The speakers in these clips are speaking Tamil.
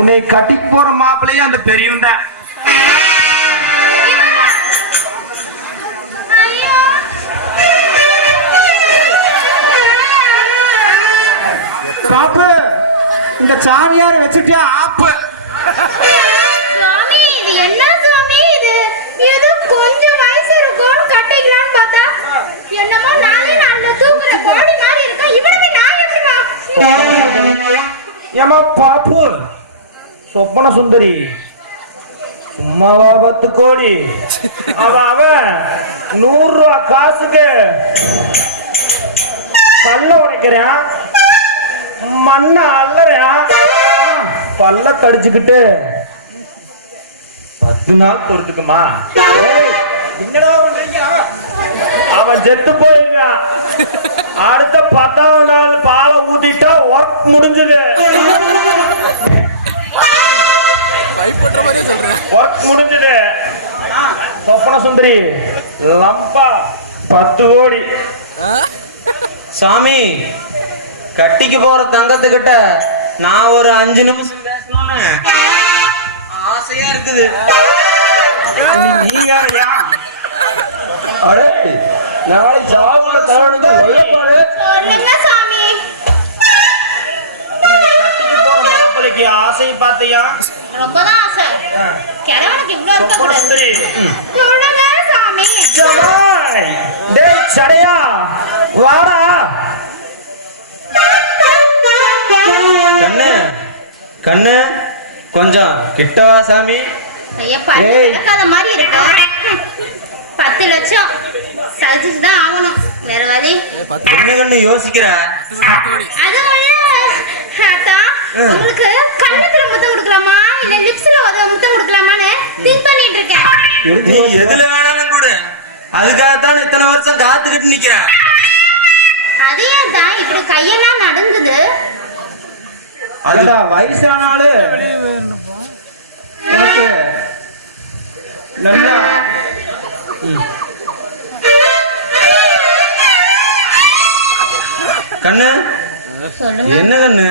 உன்னை கட்டிக்கு போற மாப்பிள்ளையே அந்த பெரியவன் தான். காப்பு இந்த சாமியார் வச்சுட்டியா ஆப்பு? சாமி இது என்ன சாமி இது? இது கொஞ்சம் வயசு இருக்கும் கட்டிக்கலாம்னு பார்த்தா என்னமோ நாளே நாள்ல தூங்குற கோழி மாதிரி இருக்கா. இவனுமே நான் எப்படிமா? ஏமா பாப்பு சொப்பன சுந்தரி சும்மாவா 10 கோடி அவன் 100 ரூபா காசுக்கு பல்ல உடைக்கிறேன், மண்ண அள்ளறேன், பல்ல கடிச்சுக்கிட்டு 10 நாள் பொறுத்துக்குமா? அவன் செத்து போயிருக்கான். அடுத்த 10ஆவது நாள் பாலை ஊத்திட்டா ஒர்க் முடிஞ்சது. ஒர்க் முடிஞ்சது. சொப்பன சுந்தரி லம்பா 10 கோடி. சாமி கட்டிக்கு போற தங்கத்துக்கிட்ட நான் ஒரு 5 நிமிஷம் பேசணும்னு ஆசையா இருக்குது. நீ யாரையா? அடே நாளை சாவுல தவறுது. சொல்லுங்க சாமி. மாப்பிளைக்கு ஆசை பார்த்தியா? ரொம்ப தான் ஆசை. கிழவனுக்கு இவ்வளவு இருக்க கூடாது. சுந்தரி சொல்லுங்க சாமி. ஜமாய் டேய் சடையா வாடா. கண்ணு கண்ணு கொஞ்சம் கிட்டவா சாமி. ஐயா பட்டு நடக்காத மாதிரி இருக்கு. 10 லட்சம் சதிச்சுதான் ஆகணும். வேற வழி என்ன கண்ணு யோசிக்கிற? அது அதான் உங்களுக்கு கண்ணத்துல முத்தம் கொடுக்கலாமா இல்ல லிப்ஸ்ல முத்தம் கொடுக்கலாமான்னு திங்க் பண்ணிட்டு இருக்கேன். நீ எதுல வேணாலும் கூட அதுக்காகத்தான் இத்தனை வருஷம் காத்துக்கிட்டு நிக்கிறேன். அதே தான் இப்படி கையெல்லாம் நடுங்குது. அதுடா வயசானாலும் நல்லா கண்ணு சொல்லுங்க. என்ன கண்ணு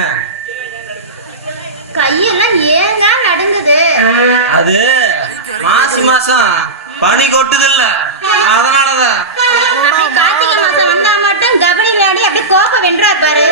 கையெல்லாம் ஏங்க நடுங்குது? அது மாசி மாசம் பனி கொட்டுதில்ல அதனாலதான். அப்படி கார்த்திகை மாசம் வந்தா மட்டும் கபடி விளையாடி அப்படியே கோப்பை வென்றார் பாரு.